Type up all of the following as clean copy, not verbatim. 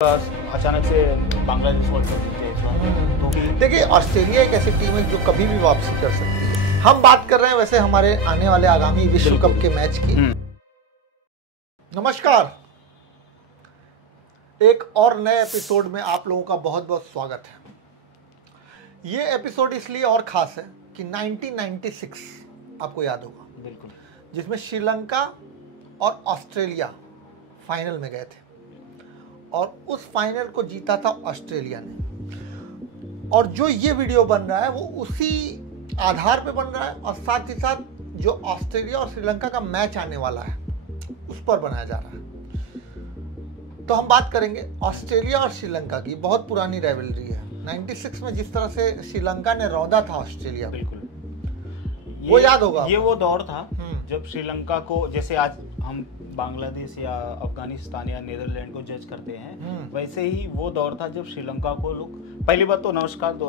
अचानक से Bangladesh world cup जीते इस बार। तो देखिए, ऑस्ट्रेलिया एक ऐसी टीम है जो कभी भी वापसी कर सकती है। हम बात कर रहे हैं वैसे हमारे आने वाले आगामी विश्व कप के मैच की। नमस्कार, एक और नए एपिसोड में आप लोगों का बहुत बहुत स्वागत है। ये एपिसोड इसलिए और खास है कि 1996 आपको याद होगा, बिल्कुल, जिसमें श्रीलंका और ऑस्ट्रेलिया फाइनल में गए थे और उस फाइनल को जीता था ऑस्ट्रेलिया ने। और जो ये वीडियो बन रहा है वो उसी आधार पे बन रहा है और साथ ही साथ जो ऑस्ट्रेलिया और श्रीलंका का मैच आने वाला है उस पर बनाया जा रहा है। तो हम बात करेंगे ऑस्ट्रेलिया और श्रीलंका की। बहुत पुरानी राइवलरी है। 96 में जिस तरह से श्रीलंका ने रौंदा था ऑस्ट्रेलिया, बिल्कुल वो याद होगा। ये वो दौर था जब श्रीलंका को, जैसे आज हम बांग्लादेश या अफगानिस्तान या नीदरलैंड को जज करते हैं, वैसे ही वो दौर था जब श्रीलंका को लोग, पहली बात तो नमस्कार तो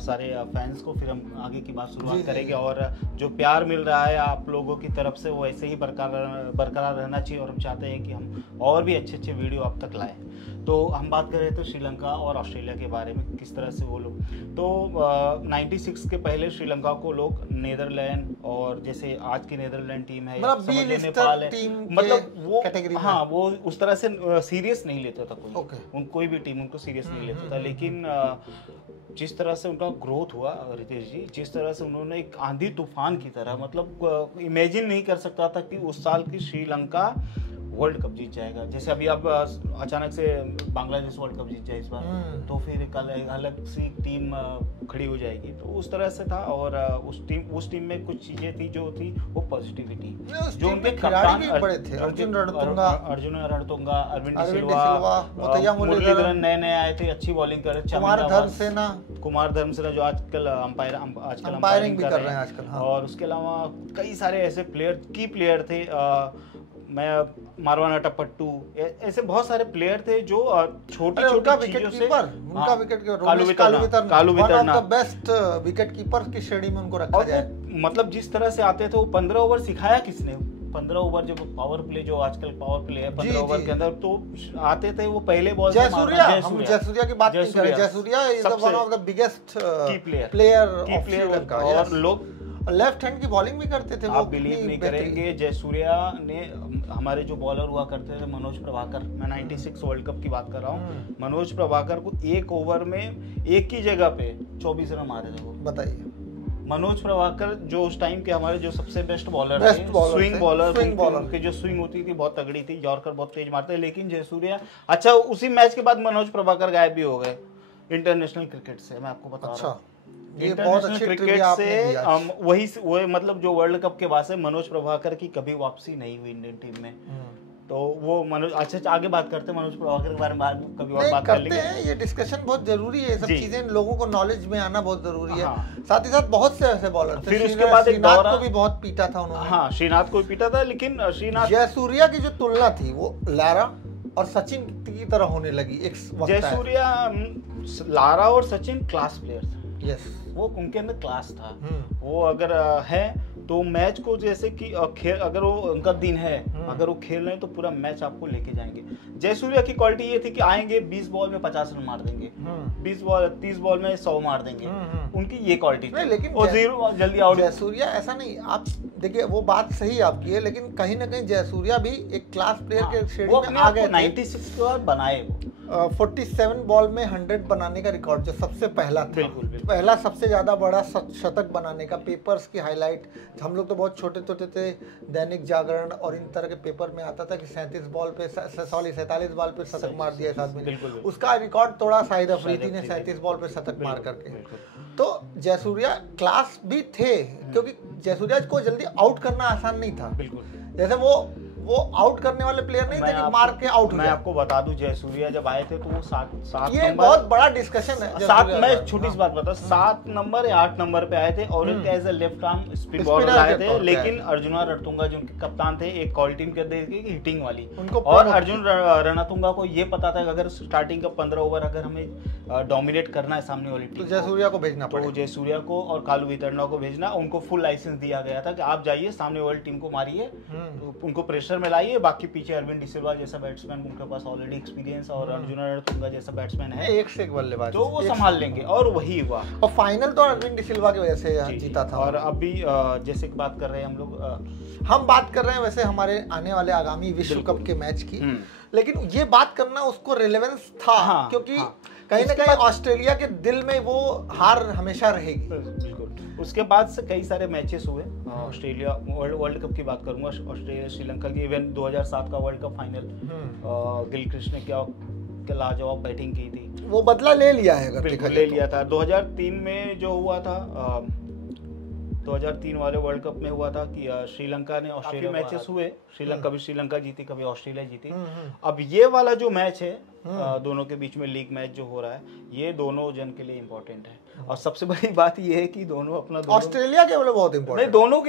सारे फैंस को, फिर हम आगे की बात शुरुआत करेंगे। और जो प्यार मिल रहा है आप लोगों की तरफ से वो ऐसे ही बरकरार रहना चाहिए और हम चाहते हैं कि हम और भी अच्छे अच्छे वीडियो आप तक लाएं। तो हम बात कर रहे थे श्रीलंका और ऑस्ट्रेलिया के बारे में, किस तरह से वो लोग, तो 96 के पहले श्रीलंका को लोग नीदरलैंड और जैसे आज की नीदरलैंड टीम है, नेपाल है, मतलब वो, हाँ, वो उस तरह से सीरियस नहीं लेता था कोई, कोई भी टीम उनको सीरियस नहीं लेता था। लेकिन जिस तरह से उनका ग्रोथ हुआ रितेश जी, जिस तरह से उन्होंने एक आंधी तूफान की तरह, मतलब इमेजिन नहीं कर सकता था कि उस साल की श्रीलंका वर्ल्ड कप जीत जाएगा। जैसे अभी अब अचानक से बांग्लादेश वर्ल्ड कप जीत जाए इस बार, तो फिर एक अलग सी टीम खड़ी हो जाएगी। तो उस तरह से था। और उस टीम में कुछ चीजें थी जो थी वो पॉजिटिविटी, जो उनके कप्तान बड़े थे, अर्जुन रणतुंगा, अरविंद सिल्वा, मुरलीधरन नए आए थे, अच्छी बॉलिंग कर रहे, कुमार धर्मसेना जो आजकल अंपायरिंग भी कर रहे हैं आजकल। और उसके अलावा कई सारे ऐसे की प्लेयर थे, मैं मारवाना टपट्टू, ऐसे बहुत सारे प्लेयर थे जो छोटी विकेट कीपर, उनका wicket keeper Kaluwitharana best wicket keeper की श्रेणी में उनको रखा जाए। मतलब जिस तरह से आते थे वो 15 ओवर सिखाया किसने? 15 ओवर जब पावर प्ले, जो आजकल पावर प्ले है 15 ओवर के अंदर, तो आते थे वो पहले बॉल से जयसूर्या की बात नहीं करें, Jayasuriya is one of the biggest की प्लेयर और लोग लेफ्ट हैंड की बॉलिंग भी करते थे। आप बिलीव नहीं करेंगे, जयसूर्या ने, हमारे जो बॉलर हुआ करते थे मनोज प्रभाकर, मैं 96 वर्ल्ड कप की बात कर रहा हूँ, मनोज प्रभाकर को एक ओवर में एक की जगह पे 24 रन मारे थे वो। बताइए, मनोज प्रभाकर जो उस टाइम के हमारे जो सबसे बेस्ट बॉलर थे, स्विंग बॉलर की जो स्विंग होती थी बहुत तगड़ी थी, यॉर्कर बहुत तेज मारते। लेकिन जयसूर्या, अच्छा, उसी मैच के बाद मनोज प्रभाकर गायब भी हो गए इंटरनेशनल क्रिकेट से, मैं आपको बता रहा हूँ। ये बहुत अच्छी क्रिकेट से वही मतलब जो वर्ल्ड कप के बाद से मनोज प्रभाकर की कभी वापसी नहीं हुई इंडियन टीम में। तो वो मनोज, अच्छा आगे बात करते हैं मनोज प्रभाकर के बारे में, कभी और बात कर लेंगे। ये डिस्कशन बहुत जरूरी है, सब चीजें लोगों को नॉलेज में आना बहुत जरूरी है। साथ ही साथ बहुत से ऐसे बॉलर थे, फिर उसके बाद श्रीनाथ को भी बहुत पीटा था उन्होंने। हाँ, श्रीनाथ को भी पीटा था, लेकिन श्रीनाथ, जयसूर्या की जो तुलना थी वो लारा और सचिन की तरह होने लगी एक वक्त। जयसूर्या, लारा और सचिन क्लास प्लेयर थे। यस, वो उनके अंदर क्लास था। वो अगर है तो मैच को, जैसे कि अगर वो उनका दिन है, अगर वो खेल रहे हैं तो पूरा मैच आपको लेके जाएंगे। जयसूर्या की क्वालिटी ये थी कि आएंगे 20 बॉल में 50 रन मार देंगे, 30 बॉल में 100 मार देंगे, उनकी ये क्वालिटी थी। लेकिन वो जीरो जल्दी आउट। जयसूर्या ऐसा नहीं, आप देखिए वो बात सही आपकी है, लेकिन कहीं ना कहीं जयसूर्या भी एक क्लास प्लेयर के श्रेणी में आ गए। 96 के बाद बनाए वो 47 बॉल में 100 बनाने का रिकॉर्ड जो सबसे पहला था। बिल्कुल। पहला सबसे ज्यादा बड़ा शतक बनाने का, पेपर्स की हाईलाइट, हम लोग तो बहुत छोटे छोटे थे, दैनिक जागरण और इन तरह के पेपर में आता था कि 47 बॉल पे 47 बॉल पे शतक मार दिया इस आदमी ने। उसका रिकॉर्ड तोड़ा शाहिद अफरीदी ने 37 बॉल पे शतक मार करके। तो जयसूर्या क्लास भी थे, क्योंकि जयसूर्या को जल्दी आउट करना आसान नहीं था। जैसे वो आउट करने वाले प्लेयर नहीं थे कि मार के आउट हो जाए। मैं आपको बता दूं, जयसूर्या जब आए थे तो वो 7 ये नंबर, बहुत बड़ा डिस्कशन है। मैं छोटी सी बात बता, 7 नंबर या 8 नंबर पे आए थे और इनके as a left arm spin bowler आए थे। लेकिन अर्जुन रणतुंगा जो उनके कप्तान थे, एक कॉल टीम कर दी हिटिंग वाली, और अर्जुन रणतुंगा को ये पता था कि अगर स्टार्टिंग का 15 ओवर अगर हमें डोमिनेट करना है सामने वाली टीम, तो जयसूर्या को भेजना पड़ेगा। तो जयसूर्या को और कालू वितरना को भेजना, उनको फुल लाइसेंस दिया गया था कि आप जाइए सामने वाली टीम को मारिए, उनको प्रेशर प्रेशर में लाइए, बाकी पीछे अरविंद डिसिल्वा जैसा बैट्समैन उनके पास ऑलरेडी एक्सपीरियंस और अर्जुन रणतुंगा जैसा बैट्समैन है, एक से एक बल्लेबाज, तो वो संभाल लेंगे। और वही हुआ, और फाइनल तो अरविंद डिसिल्वा की वजह से जीता था। और अभी जैसे कि बात कर रहे हैं हम बात कर रहे हैं वैसे हमारे आने वाले आगामी विश्व कप के मैच की, लेकिन ये बात करना उसको रिलेवेंस था, क्योंकि कहीं ना कहीं ऑस्ट्रेलिया के दिल में वो हार हमेशा रहेगी। बिल्कुल। उसके बाद से कई सारे मैचेस हुए ऑस्ट्रेलिया वर्ल्ड कप की बात करूंगा, ऑस्ट्रेलिया श्रीलंका की, इवन 2007 का वर्ल्ड कप फाइनल गिलक्रिस्ट ने क्या लाजवाब बैटिंग की थी, वो बदला ले लिया है, बिल्कुल ले लिया था। 2003 में जो हुआ था 2003 वाले वर्ल्ड कप में हुआ था कि श्रीलंका ने ऑस्ट्रेलिया मैचेस हुए, कभी श्रीलंका जीती, कभी ऑस्ट्रेलिया जीती। अब ये वाला जो मैच है दोनों के बीच में लीग मैच जो हो रहा है, ये दोनों जन के लिए इम्पोर्टेंट है। और सबसे बड़ी बात ये है कि दोनों अपना ऑस्ट्रेलिया के लिए बहुत इम्पोर्टेंट, नहीं दोनों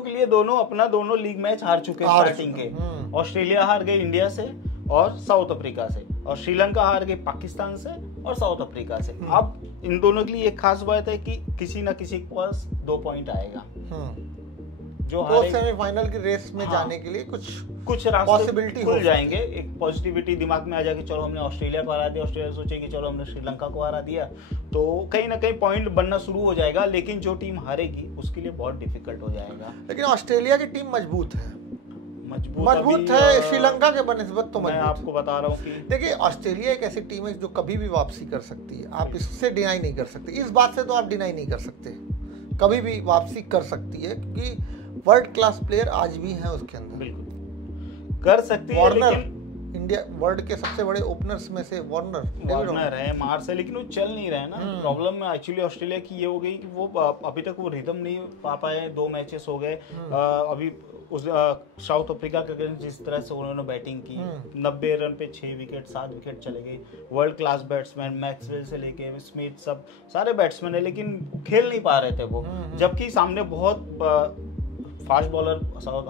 के लिए दोनों लीग मैच हार चुके हैं स्टार्टिंग के। ऑस्ट्रेलिया हार गई इंडिया से और साउथ अफ्रीका से, और श्रीलंका हार गई पाकिस्तान से और साउथ अफ्रीका से। अब इन दोनों के लिए एक खास बात है कि किसी ना किसी के पास 2 पॉइंट आएगा, जो सेमीफाइनल की रेस में जाने के लिए कुछ पॉसिबिलिटी खुल जाएंगे। एक पॉजिटिविटी दिमाग में आ जाएगी, चलो हमने ऑस्ट्रेलिया को हरा दिया, ऑस्ट्रेलिया सोचेगी चलो हमने श्रीलंका को हरा दिया, तो कहीं ना कहीं पॉइंट बनना शुरू हो जाएगा। लेकिन जो टीम हारेगी उसके लिए बहुत डिफिकल्ट हो जाएगा। लेकिन ऑस्ट्रेलिया की टीम मजबूत है श्रीलंका के बनस्बत, तो मैं आपको बता रहा हूँ कि देखिए ऑस्ट्रेलिया एक ऐसी टीम है जो कभी भी वापसी कर सकती है, आप इससे डिनाई नहीं कर सकते, इस बात से तो आप डिनाई नहीं कर सकते, कभी भी वापसी कर सकती है, क्योंकि वर्ल्ड क्लास प्लेयर आज भी हैं उसके अंदर, बिल्कुल कर सकती है। लेकिन इंडिया वर्ल्ड के सबसे बड़े ओपनर्स में से वार्नर है, मार्स है, लेकिन वो चल नहीं रहे ना। प्रॉब्लम एक्चुअली ऑस्ट्रेलिया की ये हो गई कि वो अभी तक वो रिदम नहीं पा पाए। 2 मैचेस हो गए, अभी उस साउथ अफ्रीका के अगेंस्ट जिस तरह से उन्होंने बैटिंग की, 90 रन पे 6 विकेट 7 विकेट चले गए। वर्ल्ड क्लास बैट्समैन मैक्सवेल से लेके स्मिथ सब सारे बैट्समैन है, लेकिन खेल नहीं पा रहे थे वो, जबकि सामने बहुत फास्ट बॉलर,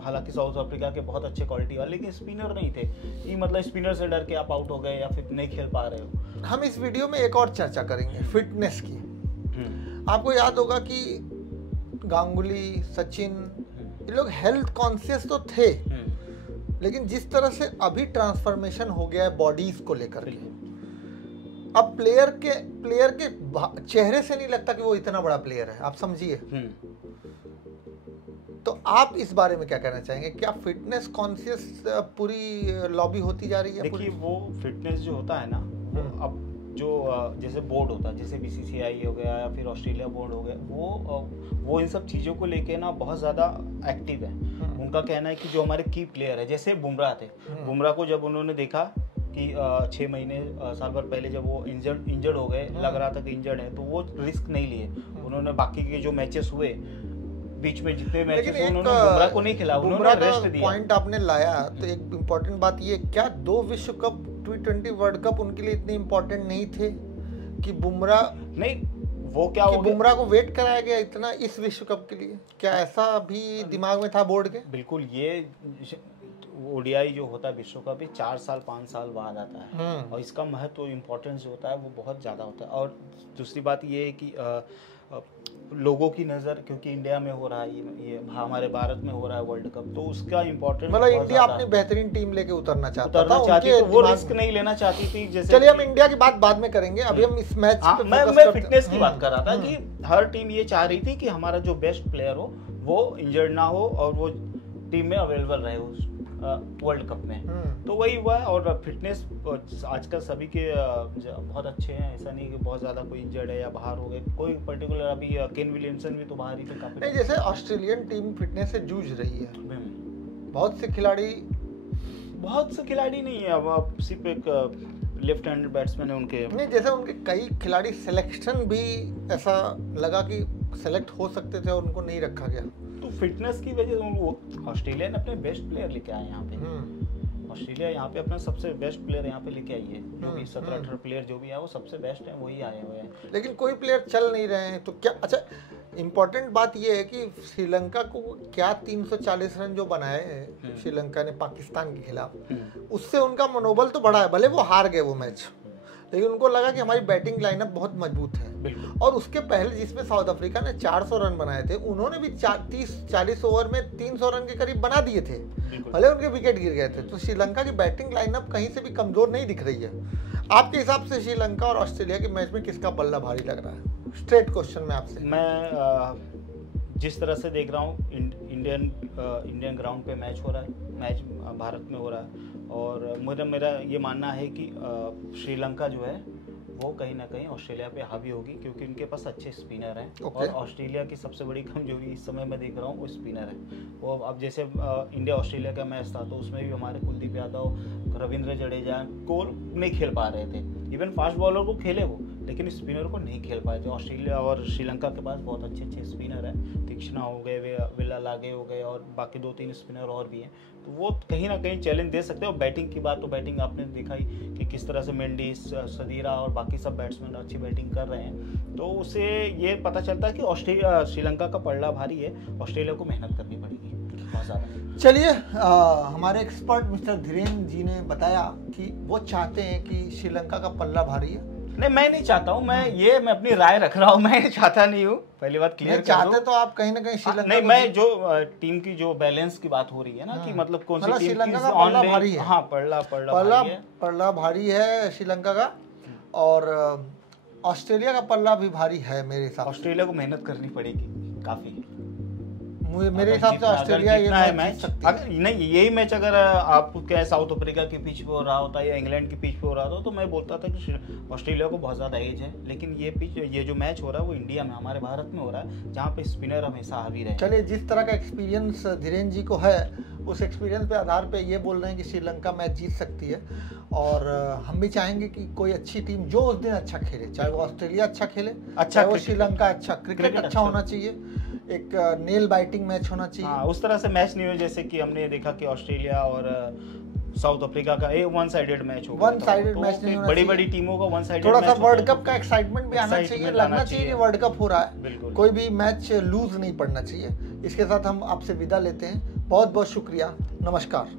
हालांकि साउथ अफ्रीका के बहुत अच्छे क्वालिटी वाले, लेकिन स्पिनर नहीं थे। ये मतलब स्पिनर से डर के आप आउट हो गए या फिर नहीं खेल पा रहे हो। हम इस वीडियो में एक और चर्चा करेंगे फिटनेस की। आपको याद होगा कि गांगुली, सचिन, ये लोग हेल्थ कॉन्शियस तो थे, लेकिन जिस तरह से अभी ट्रांसफॉर्मेशन हो गया है बॉडीज को लेकर के, अब प्लेयर के चेहरे से नहीं लगता कि वो इतना बड़ा प्लेयर है, आप समझिए। तो आप इस बारे में क्या कहना चाहेंगे? क्या फिटनेस कॉन्शियस पूरी लॉबी होती जा रही है? देखिए वो फिटनेस जो होता है ना, अब जो जैसे बोर्ड होता है, जैसे बीसीसीआई हो गया या फिर ऑस्ट्रेलिया बोर्ड हो गया, वो इन सब चीज़ों को लेके ना बहुत ज़्यादा एक्टिव है। उनका कहना है कि जो हमारे की प्लेयर है, जैसे बुमराह थे, बुमराह को जब उन्होंने देखा कि 6 महीने साल भर पहले जब वो इंजर्ड हो गए, लग रहा था कि इंजर्ड है, तो वो रिस्क नहीं लिए उन्होंने। बाकी के जो मैचेस हुए बीच में, जितने मैचेस उन्होंने बुमराह को नहीं खिला, उन्होंने रेस्ट दिया। पॉइंट आपने लाया तो एक इम्पोर्टेंट बात ये, क्या 2 विश्व कप T20 वर्ल्ड कप उनके लिए इतने इम्पोर्टेंट नहीं थे कि बुमराह नहीं, वो क्या हो गया, बुमराह को वेट कराया गया इतना इस विश्व कप के लिए? क्या ऐसा भी दिमाग में था बोर्ड के? बिल्कुल। ये ओडीआई जो होता है विश्व कप 4 साल 5 साल बाद आता है, और इसका महत्व इम्पोर्टेंस जो होता है वो बहुत ज़्यादा होता है। और दूसरी बात ये है कि लोगों की नज़र, क्योंकि इंडिया में हो रहा है ये हमारे भारत में हो रहा है वर्ल्ड कप, तो उसका इम्पोर्टेंस, मतलब इंडिया अपनी बेहतरीन टीम लेके उतरना चाहती थी, वो रिस्क नहीं लेना चाहती थी। जैसे चलिए हम इंडिया की बात बाद में करेंगे, अभी हम इस मैच मैं फिटनेस की बात कर रहा था कि हर टीम ये चाह रही थी कि हमारा जो बेस्ट प्लेयर हो वो इंजर्ड ना हो और वो टीम में अवेलेबल रहे उस वर्ल्ड कप में। तो वही हुआ। और फिटनेस आजकल सभी के बहुत अच्छे हैं, ऐसा नहीं कि बहुत ज़्यादा कोई इंजर्ड है या बाहर हो गए कोई पर्टिकुलर। अभी केन विलियमसन भी तो बाहर ही थे काफी। नहीं, जैसे ऑस्ट्रेलियन टीम फिटनेस से जूझ रही है, बहुत से खिलाड़ी नहीं है, अब सिर्फ एक लेफ्ट हैंडेड बैट्समैन है उनके। नहीं, जैसे उनके कई खिलाड़ी सिलेक्शन भी ऐसा लगा कि सेलेक्ट हो सकते थे और उनको नहीं रखा गया। तो फिटनेस की वजह से ऑस्ट्रेलिया ने अपने बेस्ट प्लेयर लेके आए यहाँ पे। ऑस्ट्रेलिया यहाँ पे अपना सबसे बेस्ट प्लेयर यहाँ पे लेके आई है, जो भी 17-18 प्लेयर जो भी है वो सबसे बेस्ट है, वही आए हुए हैं। लेकिन कोई प्लेयर चल नहीं रहे हैं, तो क्या? अच्छा, इम्पोर्टेंट बात ये है कि श्रीलंका को क्या 340 रन जो बनाए हैं श्रीलंका ने पाकिस्तान के खिलाफ, उससे उनका मनोबल तो बढ़ा है। भले वो हार गए वो मैच, लेकिन उनको लगा कि हमारी बैटिंग लाइनअप बहुत मजबूत है, बिल्कुल। और उसके पहले जिसमें साउथ अफ्रीका ने 400 रन बनाए थे, उन्होंने भी 30-40 ओवर में 300 रन के करीब बना दिए थे, भले उनके विकेट गिर गए थे। तो श्रीलंका की बैटिंग लाइनअप कहीं से भी कमजोर नहीं दिख रही है। आपके हिसाब से श्रीलंका और ऑस्ट्रेलिया के मैच में किसका पल्ला भारी लग रहा है? स्ट्रेट क्वेश्चन में आपसे। मैं जिस तरह से देख रहा हूँ, इंडियन ग्राउंड पे मैच हो रहा है, मैच भारत में हो रहा है, और मेरा ये मानना है कि श्रीलंका जो है वो कहीं ना कहीं ऑस्ट्रेलिया पे हावी होगी, क्योंकि उनके पास अच्छे स्पिनर हैं। और ऑस्ट्रेलिया की सबसे बड़ी कमजोरी इस समय मैं देख रहा हूँ वो स्पिनर है। वो अब जैसे इंडिया ऑस्ट्रेलिया का मैच था, तो उसमें भी हमारे कुलदीप यादव, रविंद्र जडेजा को नहीं खेल पा रहे थे। इवन फास्ट बॉलर को खेले वो, लेकिन स्पिनर को नहीं खेल पाए थे। ऑस्ट्रेलिया और श्रीलंका के पास बहुत अच्छे अच्छे स्पिनर हैं, तीक्ष्णा हो गए, विला लागे हो गए, और बाकी 2-3 स्पिनर और भी हैं। तो वो कहीं ना कहीं चैलेंज दे सकते हैं। और बैटिंग की बात, तो बैटिंग आपने देखा ही कि किस तरह से मेंडिस, सदीरा और बाकी सब बैट्समैन अच्छी बैटिंग कर रहे हैं। तो उससे ये पता चलता है कि श्रीलंका का पल्ला भारी है, ऑस्ट्रेलिया को मेहनत करनी पड़ेगी बहुत ज़्यादा। चलिए, हमारे एक्सपर्ट मिस्टर धीरेन्द्र जी ने बताया कि वो चाहते हैं कि श्रीलंका का पल्ला भारी है। नहीं, मैं नहीं चाहता हूँ, मैं अपनी राय रख रहा हूँ, मैं चाहता नहीं हूँ, पहली बात क्लियर चाहते तो आप कहीं ना कहीं श्रीलंका नहीं, मैं जो टीम की जो बैलेंस की बात हो रही है ना, कि मतलब कौन सी टीम श्रीलंका का पल्ला भारी है। हाँ, पल्ला भारी है श्रीलंका का, और ऑस्ट्रेलिया का पल्ला भी भारी है मेरे हिसाब से। ऑस्ट्रेलिया को मेहनत करनी पड़ेगी काफी, मेरे हिसाब से ऑस्ट्रेलिया ये मैच नहीं, यही मैच अगर आप क्या साउथ अफ्रीका की पिच पे हो रहा होता या इंग्लैंड की पिच पे हो रहा होता, तो मैं बोलता था कि ऑस्ट्रेलिया को बहुत ज्यादा एज है। लेकिन ये जो मैच हो रहा है वो इंडिया में, हमारे भारत में हो रहा है, जहाँ पे स्पिनर हमेशा हावी रहे। चलिए, जिस तरह का एक्सपीरियंस धीरेन्द्र जी को है, उस एक्सपीरियंस पे आधार पे ये बोल रहे हैं कि श्रीलंका मैच जीत सकती है। और हम भी चाहेंगे कि कोई अच्छी टीम जो उस दिन अच्छा खेले, चाहे वो ऑस्ट्रेलिया अच्छा खेले, चाहे वो श्रीलंका अच्छा, क्रिकेट अच्छा होना चाहिए, एक नेल बाइटिंग मैच होना चाहिए। हाँ, उस तरह से मैच नहीं हो जैसे कि हमने देखा कि ऑस्ट्रेलिया और साउथ अफ्रीका का वन साइडेड मैच हो, वन साइडेड मैच नहीं होना चाहिए। बड़ी टीमों का वन साइडेड थोड़ा सा वर्ल्ड कप का एक्साइटमेंट भी आना चाहिए, लगना चाहिए कि वर्ल्ड कप हो रहा है, कोई भी मैच लूज नहीं पड़ना चाहिए। इसके साथ हम आपसे विदा लेते हैं। बहुत बहुत शुक्रिया, नमस्कार।